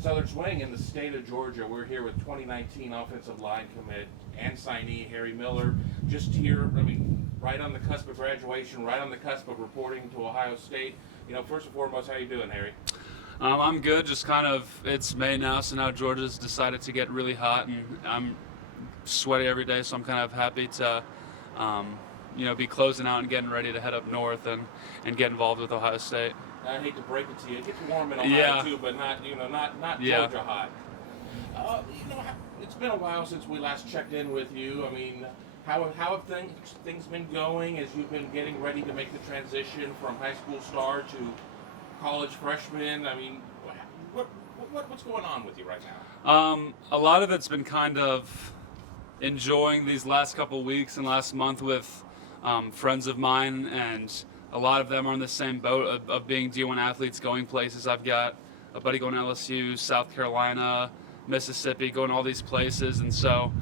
Southern Swing in the state of Georgia. We're here with 2019 offensive line commit and signee Harry Miller. Just here, right on the cusp of graduation, right on the cusp of reporting to Ohio State. First and foremost, how you doing, Harry? I'm good. Just it's May now, so now Georgia's decided to get really hot, and I'm sweaty every day, so I'm kind of happy to, be closing out and getting ready to head up north and get involved with Ohio State. I hate to break it to you. It gets warm in Ohio Yeah. too, but not Yeah. Georgia hot. It's been a while since we last checked in with you. How have things been going as you've been getting ready to make the transition from high school star to college freshman? What's going on with you right now? A lot of it's been kind of enjoying these last couple weeks and last month with friends of mine, and a lot of them are in the same boat of being D1 athletes going places. I've got a buddy going to LSU, South Carolina, Mississippi, going all these places, and so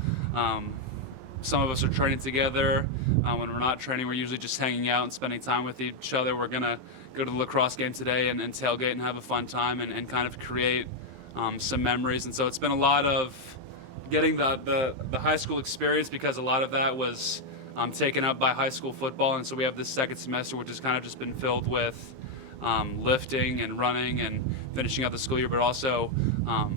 some of us are training together. When we're not training, we're usually just hanging out and spending time with each other. We're going to go to the lacrosse game today and tailgate and have a fun time and kind of create some memories. And so it's been a lot of getting the high school experience, because a lot of that was taken up by high school football. And so we have this second semester, which has kind of just been filled with lifting and running and finishing out the school year, but also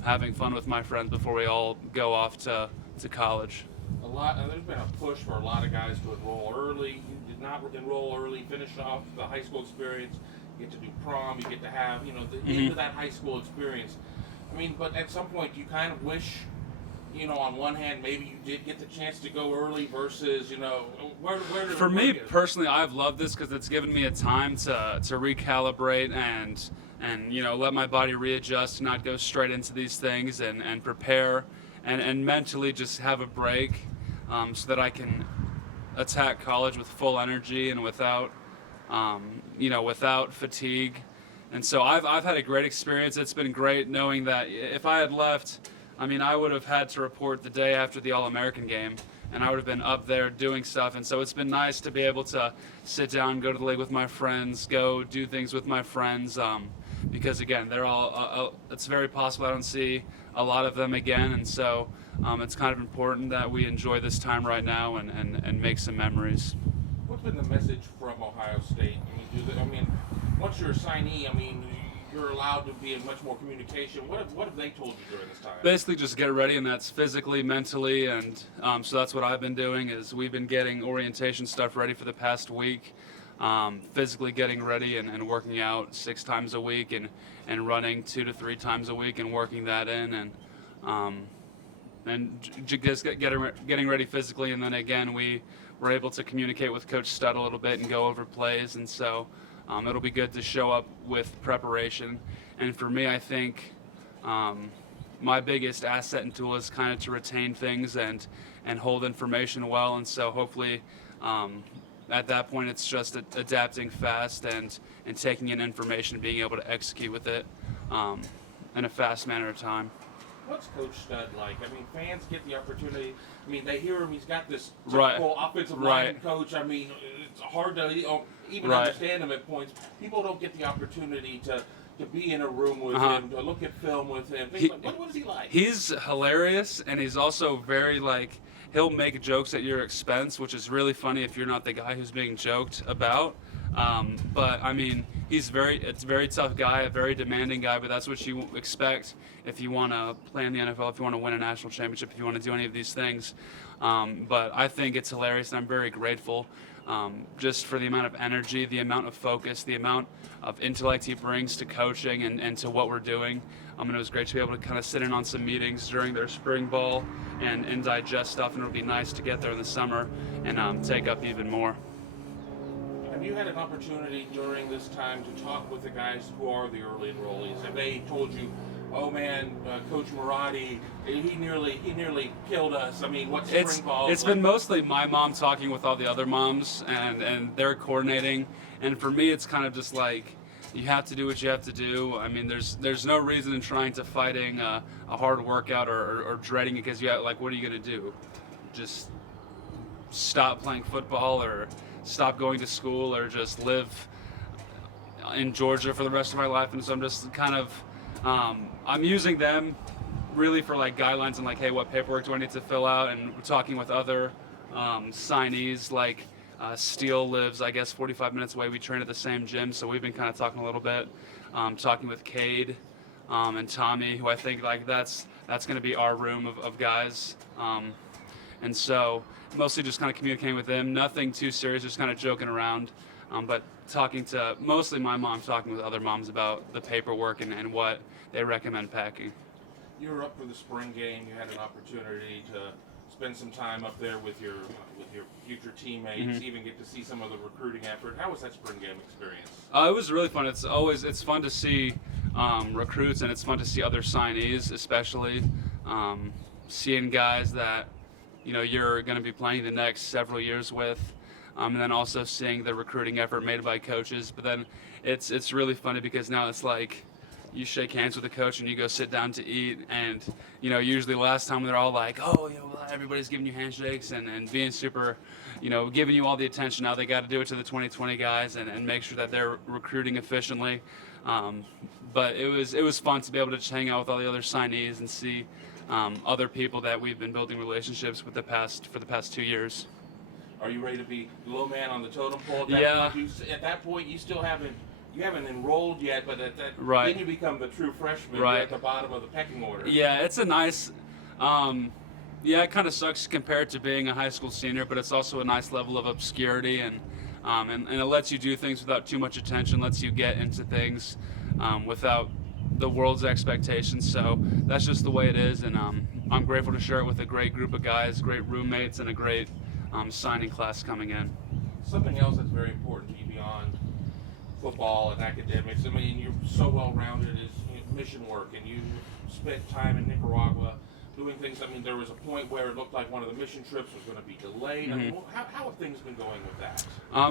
having fun with my friends before we all go off to college. There's been a push for a lot of guys to enroll early. You did not enroll early, finish off the high school experience, you get to do prom, you get to have, the end of that high school experience. But at some point you kind of wish, on one hand, maybe you did get the chance to go early versus, where For me personally, I've loved this because it's given me a time to recalibrate and let my body readjust, not go straight into these things and prepare and mentally just have a break so that I can attack college with full energy and without fatigue. And so I've had a great experience. It's been great knowing that if I had left, I would have had to report the day after the All-American game, and I would have been up there doing stuff. And so it's been nice to be able to sit down, go to the league with my friends, go do things with my friends, because again, they're all. It's very possible I don't see a lot of them again, and so it's kind of important that we enjoy this time right now and make some memories. What's been the message from Ohio State? Once you're a signee, you're allowed to be in much more communication. What have they told you during this time? Basically, just get ready, and that's physically, mentally, and so that's what I've been doing. Is we've been getting orientation stuff ready for the past week, physically getting ready and working out 6 times a week, and running 2 to 3 times a week, and working that in, and just getting ready physically, and then again we were able to communicate with Coach Studd a little bit and go over plays, and so. It'll be good to show up with preparation. And for me, I think my biggest asset and tool is kind of to retain things and hold information well. And so hopefully at that point, it's just adapting fast and taking in information and being able to execute with it in a fast manner of time. What's Coach Studd like? Fans get the opportunity. They hear him. He's got this Right. typical offensive line coach. It's hard to even Right. understand him at points. People don't get the opportunity to be in a room with Uh-huh. him, to look at film with him. What is he like? He's hilarious, and he's also very he'll make jokes at your expense, which is really funny if you're not the guy who's being joked about. But he's it's a very tough guy, a very demanding guy, but that's what you expect if you want to play in the NFL, if you want to win a national championship, if you want to do any of these things. But I think it's hilarious, and I'm very grateful just for the amount of energy, the amount of focus, the amount of intellect he brings to coaching and to what we're doing. And it was great to be able to kind of sit in on some meetings during their spring ball and digest stuff, and it'll be nice to get there in the summer and take up even more. Have you had an opportunity during this time to talk with the guys who are the early enrollees? Have they told you, oh man, Coach Marotti, he nearly killed us? What's spring ball? It's been mostly my mom talking with all the other moms, and they're coordinating. And for me, it's kind of just you have to do what you have to do. There's no reason in trying to fighting a hard workout or dreading it, because what are you gonna do? Just stop playing football or stop going to school or just live in Georgia for the rest of my life. And so I'm just kind of I'm using them really for like guidelines and like, hey, what paperwork do I need to fill out? And we're talking with other signees. Like Steele lives, I guess, 45 minutes away. We train at the same gym, so we've been kind of talking a little bit. Talking with Cade and Tommy, who I think like that's going to be our room of guys. And so mostly just kind of communicating with them. Nothing too serious, just kind of joking around. But talking to mostly my mom, talking with other moms about the paperwork and what they recommend packing. You were up for the spring game. You had an opportunity to spend some time up there with your future teammates, even get to see some of the recruiting effort. How was that spring game experience? It was really fun. It's fun to see recruits, and it's fun to see other signees, especially seeing guys that you're going to be playing the next several years with, and then also seeing the recruiting effort made by coaches. But then it's really funny because now it's like you shake hands with the coach and you go sit down to eat, and usually last time they're all like, oh, everybody's giving you handshakes and being super, giving you all the attention. Now they got to do it to the 2020 guys and make sure that they're recruiting efficiently. But it was fun to be able to just hang out with all the other signees and see other people that we've been building relationships with for the past 2 years. Are you ready to be low man on the totem pole? At that point, you still haven't enrolled yet, but right. Then you become the true freshman. Right. You're at the bottom of the pecking order. Yeah, it's a nice. It kind of sucks compared to being a high school senior, but it's also a nice level of obscurity, and it lets you do things without too much attention, lets you get into things without the world's expectations. So that's just the way it is, and I'm grateful to share it with a great group of guys, great roommates, and a great signing class coming in. Something else that's very important to you beyond football and academics, I mean, you're so well-rounded, is mission work, and you spent time in Nicaragua doing things. I mean, there was a point where it looked like one of the mission trips was going to be delayed. I mean, how have things been going with that?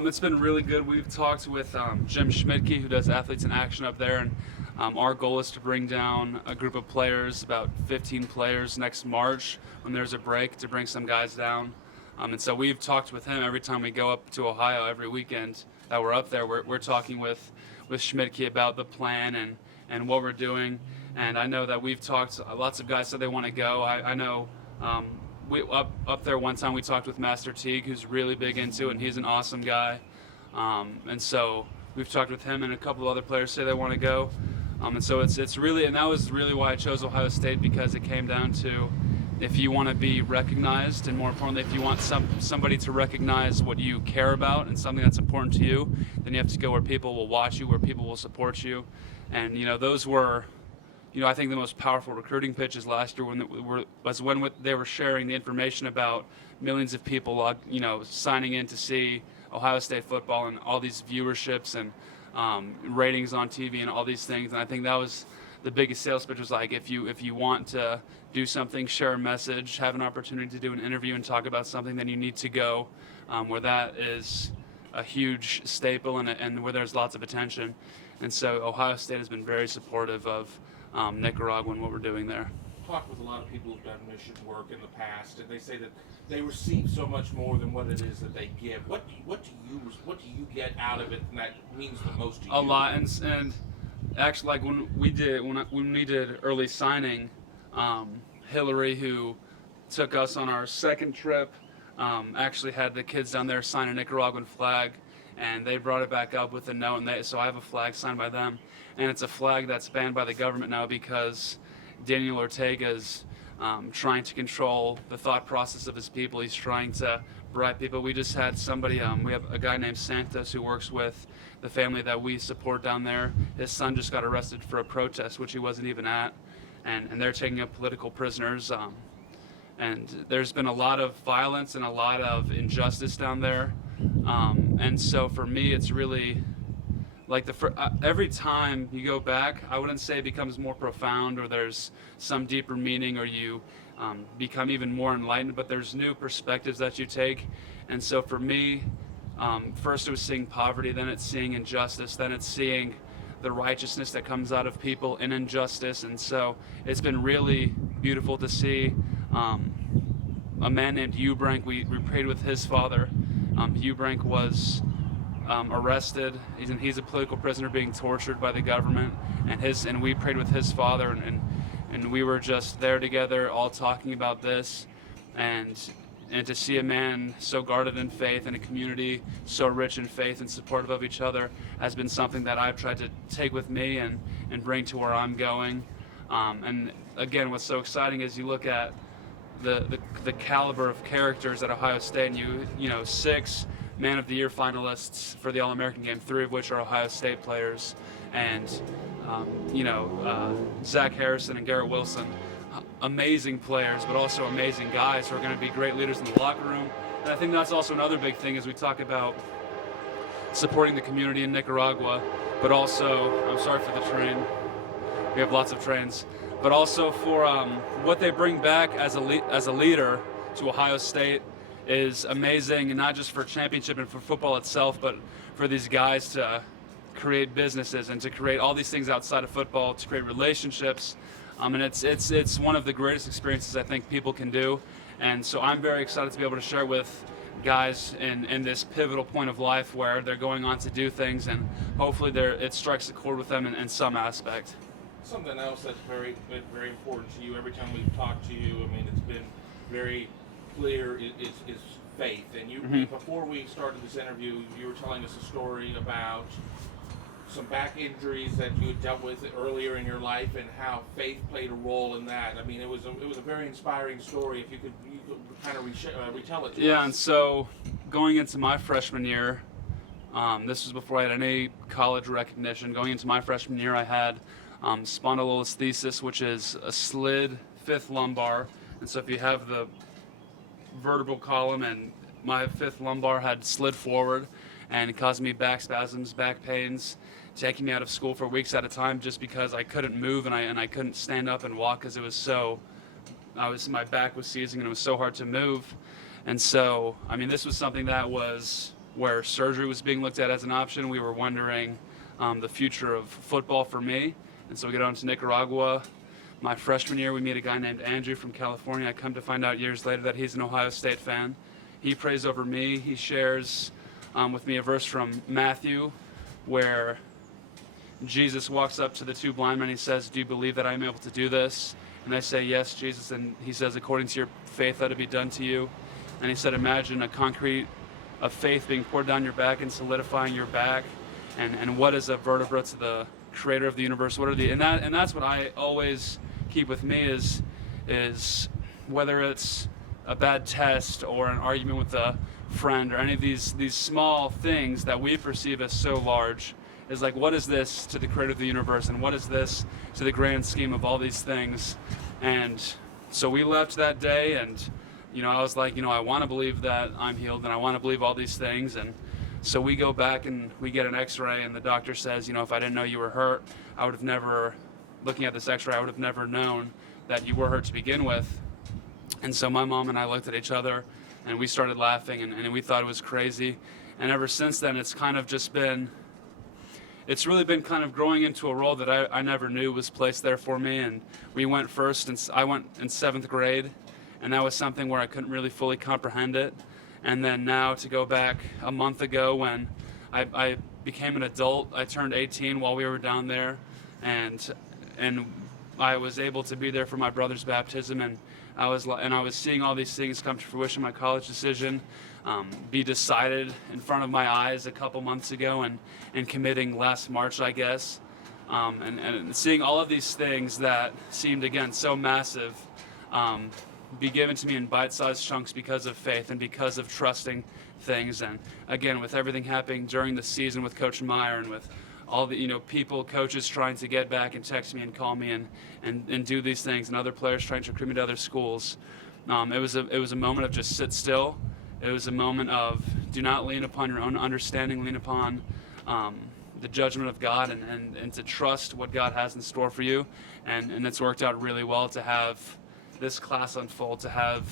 It's been really good. We've talked with Jim Schmidtke, who does Athletes in Action up there, and our goal is to bring down a group of players, about 15 players next March when there's a break, to bring some guys down. And so we've talked with him every time we go up to Ohio every weekend that we're up there. We're talking with Schmidtke about the plan and what we're doing. And I know that we've talked, lots of guys said they want to go. I know we up there one time we talked with Master Teague, who's really big into it, and he's an awesome guy. And so we've talked with him, and a couple of other players say they want to go. And so it's really, and that was really why I chose Ohio State, because it came down to, if you want to be recognized, and more importantly, if you want somebody to recognize what you care about and something that's important to you, then you have to go where people will watch you, where people will support you. And those were, I think the most powerful recruiting pitches last year was when they were sharing the information about millions of people, signing in to see Ohio State football and all these viewerships and ratings on TV and all these things. And I think that was the biggest sales pitch, was like, if you want to do something, share a message, have an opportunity to do an interview and talk about something, then you need to go where that is a huge staple and where there's lots of attention. And so Ohio State has been very supportive of Nicaragua and what we're doing there. Talked with a lot of people who've done mission work in the past, and they say that they receive so much more than what it is that they give. What do you get out of it, and that means the most to you? A lot, and actually, like when we did early signing, Hillary, who took us on our second trip, actually had the kids down there sign a Nicaraguan flag, and they brought it back up with a note, and so I have a flag signed by them, and it's a flag that's banned by the government now because Daniel Ortega's trying to control the thought process of his people. He's trying to bribe people. We just had somebody, we have a guy named Santos who works with the family that we support down there. His son just got arrested for a protest, which he wasn't even at, and they're taking up political prisoners. And there's been a lot of violence and a lot of injustice down there. And so for me, it's really like every time you go back, I wouldn't say it becomes more profound or there's some deeper meaning or you become even more enlightened, but there's new perspectives that you take. And so for me, first it was seeing poverty, then it's seeing injustice, then it's seeing the righteousness that comes out of people in injustice. And so it's been really beautiful to see a man named Ubrank. We prayed with his father. Ubrank was arrested. He's a political prisoner being tortured by the government, and we prayed with his father, and we were just there together, all talking about this, and to see a man so guarded in faith and a community so rich in faith and supportive of each other has been something that I've tried to take with me and bring to where I'm going. And again, what's so exciting is you look at the caliber of characters at Ohio State, and you know 6 Man of the Year finalists for the All-American game, 3 of which are Ohio State players, and Zach Harrison and Garrett Wilson, amazing players, but also amazing guys who are going to be great leaders in the locker room. And I think that's also another big thing as we talk about supporting the community in Nicaragua, but also, I'm sorry for the train, we have lots of trains, but also for what they bring back as a leader to Ohio State is amazing, and not just for championship and for football itself, but for these guys to create businesses and to create all these things outside of football, to create relationships. And it's one of the greatest experiences I think people can do. And so I'm very excited to be able to share with guys in this pivotal point of life where they're going on to do things, and hopefully it strikes a chord with them in some aspect. Something else that's very, very important to you, every time we've talked to you, I mean, it's been very clear, is faith. And you, before we started this interview, you were telling us a story about some back injuries that you had dealt with earlier in your life, and how faith played a role in that. I mean, it was a very inspiring story. If you could kind of retell it to us. Yeah, and so going into my freshman year, this was before I had any college recognition. Going into my freshman year, I had spondylolisthesis, which is a slid 5th lumbar. And so if you have the vertebral column, and my 5th lumbar had slid forward, and it caused me back spasms, back pains, taking me out of school for weeks at a time just because I couldn't move and I couldn't stand up and walk because it was my back was seizing and it was so hard to move. And so, I mean, this was something that was where surgery was being looked at as an option. We were wondering the future of football for me. And so we get on to Nicaragua. My freshman year, we meet a guy named Andrew from California. I come to find out years later that he's an Ohio State fan. He prays over me. He shares with me a verse from Matthew where Jesus walks up to the 2 blind men. He says, "Do you believe that I am able to do this?" And they say, "Yes, Jesus." And he says, "According to your faith, let it be done to you." And he said, imagine a concrete of faith being poured down your back and solidifying your back. And what is a vertebra to the creator of the universe? What are and that's what I always keep with me is whether it's a bad test or an argument with a friend or any of these small things that we perceive as so large, is like, what is this to the creator of the universe, and what is this to the grand scheme of all these things? And so we left that day, and I was like, I want to believe that I'm healed, and I want to believe all these things. And so we go back and we get an x-ray, and the doctor says, if I didn't know you were hurt, I would have never, looking at this x-ray, I would have never known that you were hurt to begin with. And so my mom and I looked at each other, and we started laughing, and we thought it was crazy. And ever since then, it's really been kind of growing into a role that I never knew was placed there for me. And we went first, and I went in 7th grade, and that was something where I couldn't really fully comprehend it. And then now to go back a month ago when I became an adult, I turned 18 while we were down there, and I was able to be there for my brother's baptism, and I was seeing all these things come to fruition. My college decision be decided in front of my eyes a couple months ago, and committing last March, I guess, and seeing all of these things that seemed again so massive be given to me in bite-sized chunks because of faith and because of trusting things. And again, with everything happening during the season with Coach Meyer, and with all the coaches trying to get back and text me and call me and do these things, and other players trying to recruit me to other schools, it was a moment of just sit still. It was a moment of do not lean upon your own understanding, lean upon the judgment of God, and to trust what God has in store for you. And it's worked out really well to have this class unfold, to have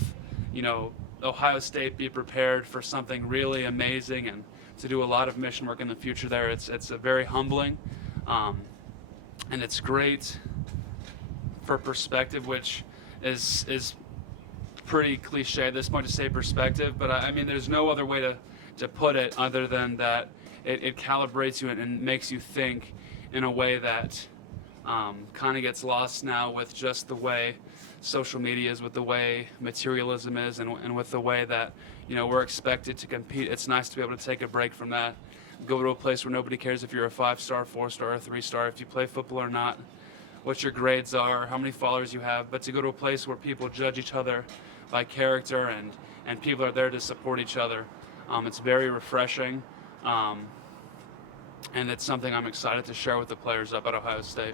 Ohio State be prepared for something really amazing, and to do a lot of mission work in the future there. It's a very humbling, and it's great for perspective, which is pretty cliche at this point to say perspective, but I mean there's no other way to put it other than that it calibrates you and makes you think in a way that kind of gets lost now with just the way social media is, with the way materialism is, and with the way that we're expected to compete. It's nice to be able to take a break from that, go to a place where nobody cares if you're a 5-star, 4-star, or 3-star, if you play football or not, what your grades are, how many followers you have, but to go to a place where people judge each other by character and people are there to support each other. It's very refreshing, and it's something I'm excited to share with the players up at Ohio State.